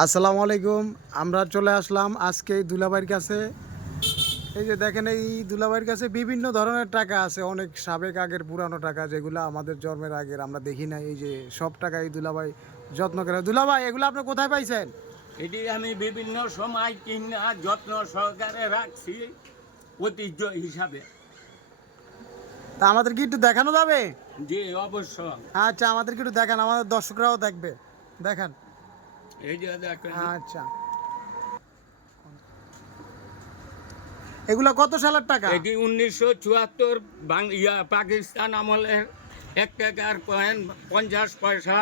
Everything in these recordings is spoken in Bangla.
আসসালামু আলাইকুম। আমরা চলে আসলাম আজকে এই দুলাভাইয়ের কাছে। এই যে দেখেন, এই দুলাভাইয়ের কাছে বিভিন্ন ধরনের টাকা আছে, অনেক সাবেক আগের পুরানো টাকা, যেগুলো আমাদের জন্মের আগের আমরা দেখি না। এই যে সব টাকা এই দুলাভাই যত্ন করে। দুলাভাই, এগুলো আপনি কোথায় পাইছেন? এটি আমি বিভিন্ন সময় কিনা যত্ন সহকারে রাখছি ঐতিহ্য হিসাবে। তা আমাদের কি একটু দেখানো যাবে? জি অবশ্য। আচ্ছা, আমাদেরকে একটু দেখান, আমাদের দর্শকরাও দেখবে। দেখান। এই যে দেখেন, আচ্ছা, এগুলো কত সালের টাকা? এটি 1974 পাকিস্তান আমলের 1 টাকার কয়েন, 50 পয়সা,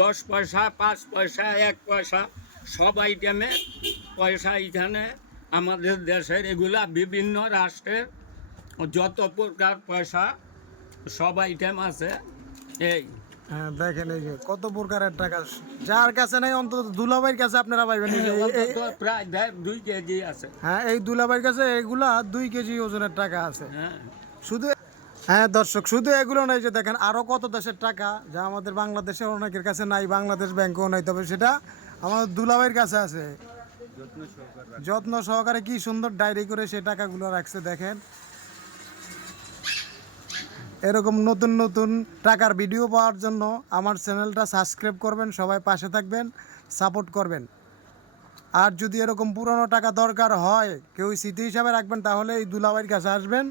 10 পয়সা, 5 পয়সা, 1 পয়সা, সব আইটেমে পয়সা এখানে আমাদের দেশের। এগুলা বিভিন্ন রাষ্ট্রের যত প্রকার পয়সা সব আইটেম আছে। এই হ্যাঁ, দেখেন এই যে কত প্রকারের টাকা, যার কাছে নাই অন্তত দুলাভাইয়ের কাছে আপনারা পাইবেন। অন্তত প্রায় 2 কেজি আছে। হ্যাঁ, এই দুলাভাইয়ের কাছে এগুলা 2 কেজি ওজনের টাকা আছে। হ্যাঁ, শুধু, হ্যাঁ দর্শক, শুধু এগুলো নাই, যে দেখেন আরো কত দেশের টাকা যা আমাদের বাংলাদেশের অনেকের কাছে নাই, বাংলাদেশ ব্যাংকেও নাই, তবে সেটা আমাদের দুলাভাইয়ের কাছে আছে। যত্ন সহকারে কি সুন্দর ডায়েরি করে সে টাকাগুলো রাখছে। দেখেন, এরকম নতুন নতুন টাকার ভিডিও পাওয়ার জন্য আমার চ্যানেলটা সাবস্ক্রাইব করবেন, সবাই পাশে থাকবেন, সাপোর্ট করবেন। আর যদি এরকম পুরনো টাকা দরকার হয়, কেউ স্মৃতি হিসাবে রাখবেন, তাহলে এই দুলাভাইয়ের কাছে আসবেন।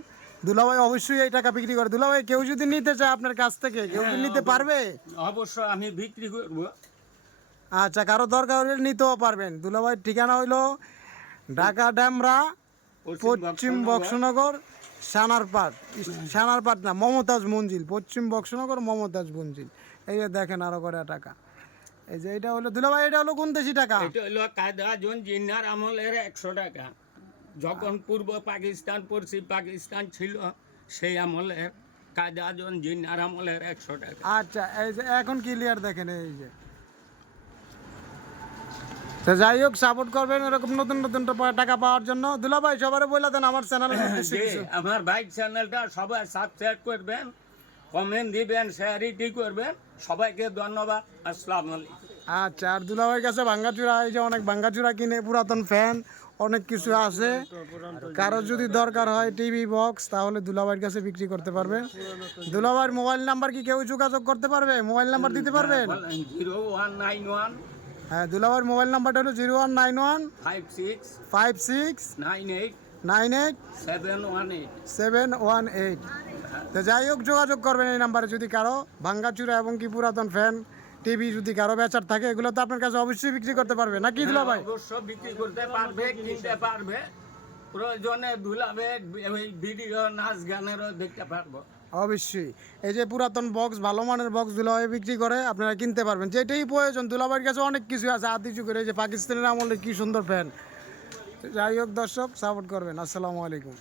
দুলাভাই অবশ্যই এই টাকা বিক্রি করে। দুলাভাই, কেউ যদি নিতে চায় আপনার কাছ থেকে, কেউ কি নিতে পারবে? অবশ্য আমি বিক্রি করব। আচ্ছা, কারো দরকার হলে নিতেও পারবেন। দুলাভাইয়ের ঠিকানা হইলো ঢাকা ড্যামরা, পশ্চিম বক্সনগর, সানারপাট না, মমতাজ মঞ্জিল, পশ্চিম বক্সনগর মমতাজ মঞ্জিল। এই যে দেখেন আরো করে টাকা। এই যে এটা হলো দুলাভাই, এটা হলো কোন দেশি টাকা? এটা হলো কায়দা-জন জিন্নার আমলের 100 টাকা। যখন পূর্ব পাকিস্তান পশ্চিম পাকিস্তান ছিল, সেই আমলের কায়দা-জন জিন্নার আমলের 100 টাকা। আচ্ছা, এই যে এখন ক্লিয়ার দেখেন। এই যে, তো যাই হোক, সাপোর্ট করবেন এরকম নতুন নতুন টাকা পাওয়ার জন্য। দুলাভাই, সবারে বলে দেন আমার চ্যানেলে আমার বাইক চ্যানেলটা সবাই সাবস্ক্রাইব করবেন, কমেন্ট দিবেন, শেয়ারিটি করবেন। সবাইকে ধন্যবাদ। আসসালামু আলাইকুম। আচ্ছা, আর দুলাভাইয়ের কাছে ভাঙ্গাচুরা, এই যে অনেক ভাঙ্গাচুরা কিনে, পুরাতন ফ্যান, অনেক কিছু আছে। কারো যদি দরকার হয় টিভি বক্স, তাহলে দুলাভাইয়ের কাছে বিক্রি করতে পারবে। দুলাভাইয়ের মোবাইল নাম্বার কি কেউ যোগাযোগ করতে পারবে? মোবাইল নাম্বার দিতে পারবেন? 0191 হ্যাঁ, দুলাভাইয়ের মোবাইল নাম্বারটা হলো 0191 56 56 98 98 718। 718। তো যাই হোক, যোগাযোগ করবেন এই নাম্বারে যদি কারো ভাঙ্গাচুরা এবং কি পুরাতন ফ্যান, টিভি যদি কারো বেচার থাকে, এগুলো তো আপনার কাছে অবশ্যই বিক্রি করতে পারবে নাকি দুলাভাই? অবশ্য বিক্রি করতে পারবে, কিনতে পারবে। প্রয়োজনে দুলাবে ভিডিও, নাচ গানেরও দেখতে পারবো। অবশ্যই। এই যে পুরাতন বক্স, ভালো মানের বক্স দুলাভাই বিক্রি করে, আপনারা কিনতে পারবেন যেটাই প্রয়োজন। দুলাভাইয়ের কাছে অনেক কিছু আছে আদি যুগের, এই যে পাকিস্তানের আমলে কি সুন্দর ফ্যান। যাই হোক দর্শক, সাপোর্ট করবেন। আসসালামু আলাইকুম।